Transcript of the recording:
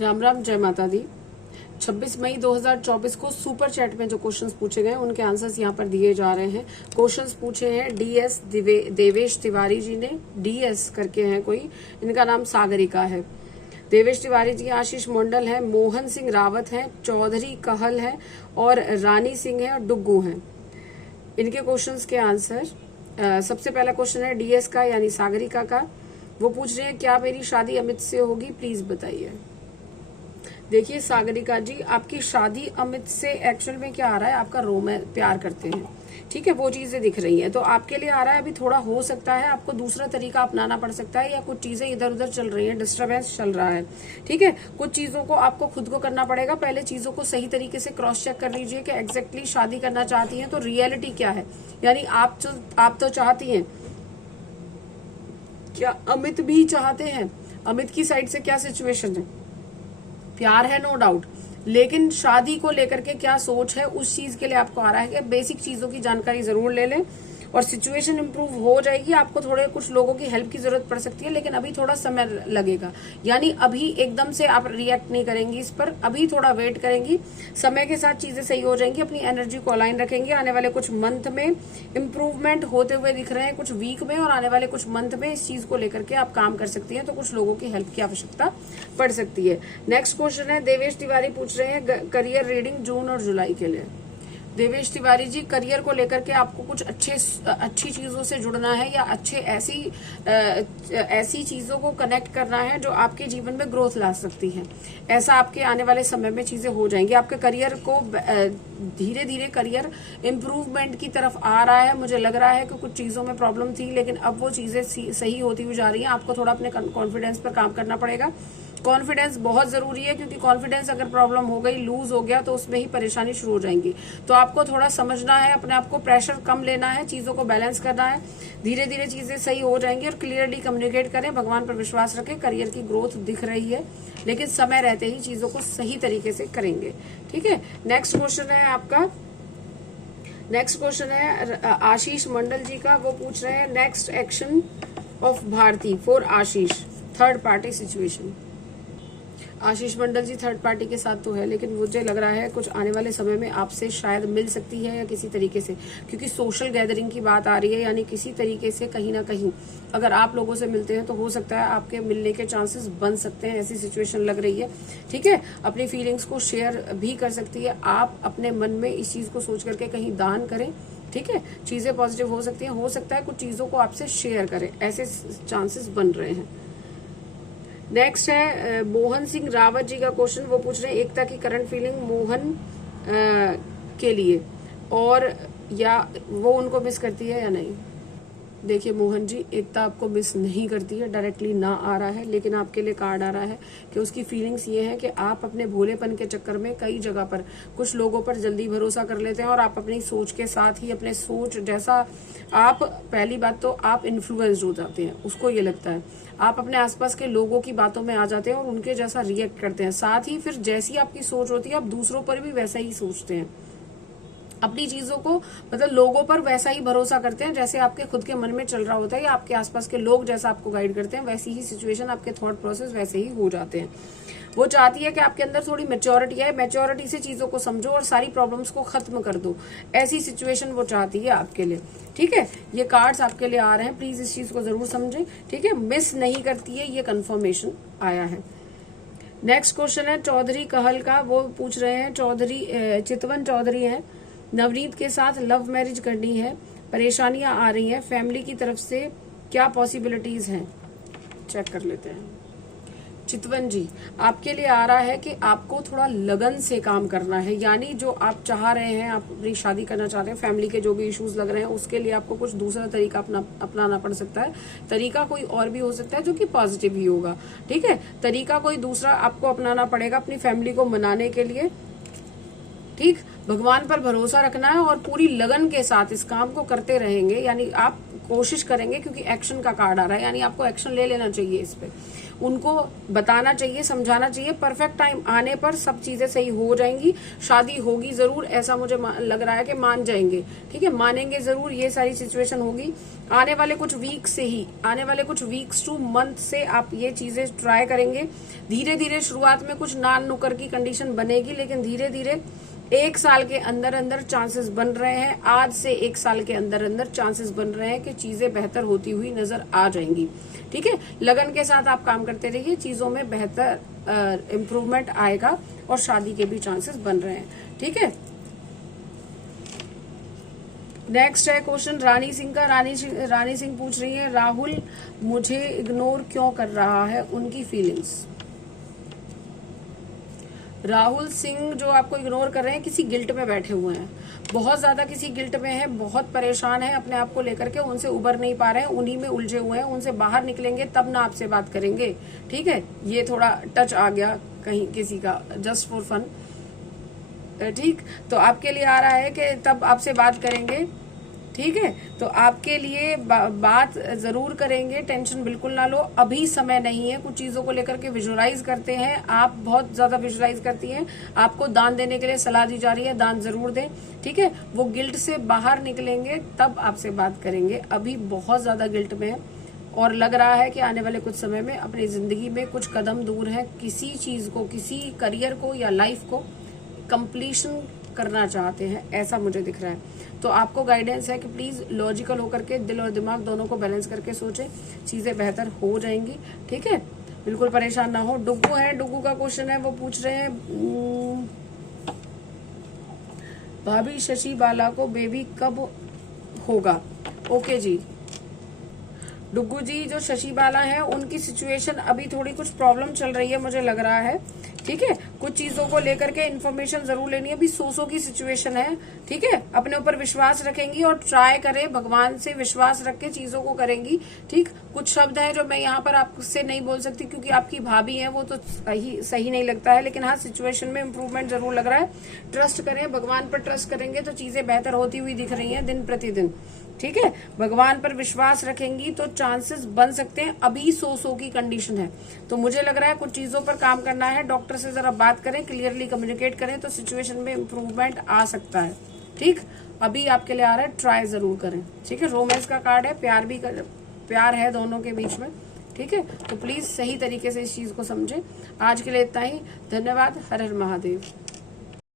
राम राम, जय माता दी। 26 मई 2024 को सुपर चैट में जो क्वेश्चंस पूछे गए उनके आंसर्स यहाँ पर दिए जा रहे हैं। क्वेश्चंस पूछे हैं डीएस देवेश तिवारी जी ने, डीएस करके हैं कोई, इनका नाम सागरिका है। देवेश तिवारी जी, आशीष मंडल है, मोहन सिंह रावत है, चौधरी कहल है और रानी सिंह है और डुग्गू है। इनके क्वेश्चंस के आंसर, सबसे पहला क्वेश्चन है डीएस का यानी सागरिका का। वो पूछ रहे हैं क्या मेरी शादी अमित से होगी, प्लीज बताइए। देखिए सागरिका जी, आपकी शादी अमित से एक्चुअल में क्या आ रहा है, आपका रोमांस, प्यार करते हैं, ठीक है, वो चीजें दिख रही हैं। तो आपके लिए आ रहा है अभी थोड़ा हो सकता है आपको दूसरा तरीका अपनाना पड़ सकता है, या कुछ चीजें इधर उधर चल रही हैं, डिस्टरबेंस चल रहा है, ठीक है। कुछ चीजों को आपको खुद को करना पड़ेगा। पहले चीजों को सही तरीके से क्रॉस चेक कर लीजिए कि एग्जैक्टली शादी करना चाहती हैं तो रियलिटी क्या है। यानी आप तो चाहती हैं, क्या अमित भी चाहते हैं? अमित की साइड से क्या सिचुएशन है? प्यार है नो डाउट, लेकिन शादी को लेकर के क्या सोच है, उस चीज के लिए आपको आ रहा है कि बेसिक चीजों की जानकारी जरूर ले लें और सिचुएशन इंप्रूव हो जाएगी। आपको थोड़े कुछ लोगों की हेल्प की जरूरत पड़ सकती है, लेकिन अभी थोड़ा समय लगेगा। यानी अभी एकदम से आप रिएक्ट नहीं करेंगी इस पर, अभी थोड़ा वेट करेंगी, समय के साथ चीजें सही हो जाएंगी। अपनी एनर्जी को अलाइन रखेंगे। आने वाले कुछ मंथ में इंप्रूवमेंट होते हुए दिख रहे हैं, कुछ वीक में, और आने वाले कुछ मंथ में इस चीज को लेकर के आप काम कर सकती हैं। तो कुछ लोगों की हेल्प की आवश्यकता पड़ सकती है। नेक्स्ट क्वेश्चन है देवेश तिवारी पूछ रहे हैं करियर रीडिंग जून और जुलाई के लिए। देवेश तिवारी जी, करियर को लेकर के आपको कुछ अच्छी चीजों से जुड़ना है, या ऐसी चीजों को कनेक्ट करना है जो आपके जीवन में ग्रोथ ला सकती है। ऐसा आपके आने वाले समय में चीजें हो जाएंगी। आपके करियर को धीरे धीरे करियर इम्प्रूवमेंट की तरफ आ रहा है। मुझे लग रहा है कि कुछ चीजों में प्रॉब्लम थी, लेकिन अब वो चीजें सही होती हुई जा रही हैं। आपको थोड़ा अपने कॉन्फिडेंस पर काम करना पड़ेगा। कॉन्फिडेंस बहुत जरूरी है, क्योंकि कॉन्फिडेंस अगर प्रॉब्लम हो गई, लूज हो गया, तो उसमें ही परेशानी शुरू हो जाएंगी। तो आपको थोड़ा समझना है, अपने आप को प्रेशर कम लेना है, चीजों को बैलेंस करना है। धीरे धीरे चीजें सही हो जाएंगी और क्लियरली कम्युनिकेट करें, भगवान पर विश्वास रखें। करियर की ग्रोथ दिख रही है, लेकिन समय रहते ही चीजों को सही तरीके से करेंगे, ठीक है। नेक्स्ट क्वेश्चन है आपका, नेक्स्ट क्वेश्चन है आशीष मंडल जी का। वो पूछ रहे हैं next action of Bharti for Ashish, third party situation. Ashish Mandal ji third party के साथ तो है, लेकिन मुझे लग रहा है कुछ आने वाले समय में आपसे शायद मिल सकती है, या किसी तरीके से, क्योंकि सोशल गैदरिंग की बात आ रही है। यानी किसी तरीके से कहीं ना कहीं अगर आप लोगों से मिलते हैं तो हो सकता है आपके मिलने के चांसेस बन सकते हैं, ऐसी सिचुएशन लग रही है, ठीक है। अपनी फीलिंग्स को शेयर भी कर सकती है। आप अपने मन में इस चीज को सोच करके कहीं दान करें, ठीक है। चीजें पॉजिटिव हो सकती हैं, हो सकता है कुछ चीजों को आपसे शेयर करें, ऐसे चांसेस बन रहे हैं। नेक्स्ट है मोहन सिंह रावत जी का क्वेश्चन। वो पूछ रहे हैं एकता की करंट फीलिंग मोहन के लिए, और या वो उनको मिस करती है या नहीं। देखिए मोहन जी, एकता आपको मिस नहीं करती है, डायरेक्टली ना आ रहा है, लेकिन आपके लिए कार्ड आ रहा है कि उसकी फीलिंग्स ये है कि आप अपने भोलेपन के चक्कर में कई जगह पर कुछ लोगों पर जल्दी भरोसा कर लेते हैं, और आप अपनी सोच के साथ ही, अपने सोच जैसा आप, पहली बात तो आप इन्फ्लुएंस्ड हो जाते हैं, उसको ये लगता है। आप अपने आसपास के लोगों की बातों में आ जाते हैं और उनके जैसा रिएक्ट करते हैं। साथ ही फिर जैसी आपकी सोच होती है, आप दूसरों पर भी वैसा ही सोचते हैं। अपनी चीजों को, मतलब लोगों पर वैसा ही भरोसा करते हैं जैसे आपके खुद के मन में चल रहा होता है, या आपके आसपास के लोग जैसा आपको गाइड करते हैं, वैसी ही सिचुएशन, आपके थॉट प्रोसेस वैसे ही हो जाते हैं। वो चाहती है कि आपके अंदर थोड़ी मैच्योरिटी है, मैच्योरिटी से चीजों को समझो और सारी प्रॉब्लम्स को खत्म कर दो, ऐसी सिचुएशन वो चाहती है आपके लिए, ठीक है। ये कार्ड्स आपके लिए आ रहे हैं, प्लीज इस चीज को जरूर समझें, ठीक है। मिस नहीं करती है, ये कंफर्मेशन आया है। नेक्स्ट क्वेश्चन है चौधरी कहल का। वो पूछ रहे हैं चितवन चौधरी है, नवनीत के साथ लव मैरिज करनी है, परेशानियां आ रही हैं, फैमिली की तरफ से क्या पॉसिबिलिटीज हैं, चेक कर लेते हैं। चितवन जी, आपके लिए आ रहा है कि आपको थोड़ा लगन से काम करना है। यानी जो आप चाह रहे हैं, आप अपनी शादी करना चाहते हैं, फैमिली के जो भी इश्यूज लग रहे हैं, उसके लिए आपको कुछ दूसरा तरीका अपनाना पड़ सकता है। तरीका कोई और भी हो सकता है जो कि पॉजिटिव ही होगा, ठीक है। तरीका कोई दूसरा आपको अपनाना पड़ेगा अपनी फैमिली को मनाने के लिए, ठीक। भगवान पर भरोसा रखना है और पूरी लगन के साथ इस काम को करते रहेंगे, यानी आप कोशिश करेंगे, क्योंकि एक्शन का कार्ड आ रहा है, यानी आपको एक्शन ले लेना चाहिए इस पे, उनको बताना चाहिए, समझाना चाहिए। परफेक्ट टाइम आने पर सब चीजें सही हो जाएंगी, शादी होगी जरूर, ऐसा मुझे लग रहा है कि मान जाएंगे, ठीक है, मानेंगे जरूर, ये सारी सिचुएशन होगी। आने वाले कुछ वीक से ही, आने वाले कुछ वीक्स टू मंथ से आप ये चीजें ट्राई करेंगे। धीरे धीरे शुरुआत में कुछ नान नुक्कर की कंडीशन बनेगी, लेकिन धीरे धीरे 1 साल के अंदर अंदर चांसेस बन रहे हैं, आज से 1 साल के अंदर अंदर चांसेस बन रहे हैं कि चीजें बेहतर होती हुई नजर आ जाएंगी, ठीक है। लगन के साथ आप काम करते रहिए, चीजों में बेहतर इम्प्रूवमेंट आएगा और शादी के भी चांसेस बन रहे हैं, ठीक है। नेक्स्ट है क्वेश्चन रानी सिंह का। रानी सिंह पूछ रही है, राहुल मुझे इग्नोर क्यों कर रहा है, उनकी फीलिंग्स। राहुल सिंह जो आपको इग्नोर कर रहे हैं, किसी गिल्ट में बैठे हुए हैं, बहुत ज्यादा किसी गिल्ट में है, बहुत परेशान है अपने आप को लेकर के, उनसे उबर नहीं पा रहे हैं, उन्हीं में उलझे हुए हैं, उनसे बाहर निकलेंगे तब ना आपसे बात करेंगे, ठीक है। ये थोड़ा टच आ गया कहीं किसी का, जस्ट फॉर फन, ठीक। तो आपके लिए आ रहा है कि तब आपसे बात करेंगे, ठीक है। तो आपके लिए बात जरूर करेंगे, टेंशन बिल्कुल ना लो, अभी समय नहीं है। कुछ चीजों को लेकर के विजुअलाइज करते हैं, आप बहुत ज्यादा विजुअलाइज करती हैं, आपको दान देने के लिए सलाह दी जा रही है, दान जरूर दें, ठीक है। वो गिल्ट से बाहर निकलेंगे तब आपसे बात करेंगे, अभी बहुत ज्यादा गिल्ट में है और लग रहा है कि आने वाले कुछ समय में अपनी जिंदगी में कुछ कदम दूर है, किसी चीज को, किसी करियर को या लाइफ को कंप्लीशन करना चाहते हैं, ऐसा मुझे दिख रहा है। तो आपको गाइडेंस है कि प्लीज लॉजिकल होकर के दिल और दिमाग दोनों को बैलेंस करके सोचें, चीजें बेहतर हो जाएंगी, ठीक है। बिल्कुल परेशान ना हो। डुग्गू है, डुग्गू का क्वेश्चन है, वो पूछ रहे हैं, भाभी शशि बाला को बेबी कब होगा। ओके जी, डुग्गू जी जो शशि बाला है उनकी सिचुएशन अभी थोड़ी कुछ प्रॉब्लम चल रही है, मुझे लग रहा है, ठीक है। कुछ चीजों को लेकर के इन्फॉर्मेशन जरूर लेनी है, अभी सो की सिचुएशन है, ठीक है। अपने ऊपर विश्वास रखेंगी और ट्राई करें, भगवान से विश्वास रख के चीजों को करेंगी, ठीक। कुछ शब्द है जो मैं यहाँ पर आपसे नहीं बोल सकती क्योंकि आपकी भाभी है, वो तो सही नहीं लगता है, लेकिन हाँ सिचुएशन में इम्प्रूवमेंट जरूर लग रहा है। ट्रस्ट करें, भगवान पर ट्रस्ट करेंगे तो चीजें बेहतर होती हुई दिख रही है दिन प्रतिदिन, ठीक है। भगवान पर विश्वास रखेंगी तो चांसेस बन सकते हैं, अभी सो की कंडीशन है, तो मुझे लग रहा है कुछ चीजों पर काम करना है। डॉक्टर से जरा बात करें, क्लियरली कम्युनिकेट करें तो सिचुएशन में इम्प्रूवमेंट आ सकता है, ठीक। अभी आपके लिए आ रहा है, ट्राई जरूर करें, ठीक है। रोमांस का कार्ड है, प्यार है दोनों के बीच में, ठीक है। तो प्लीज सही तरीके से इस चीज को समझें। आज के लिए इतना ही, धन्यवाद। हर हर महादेव।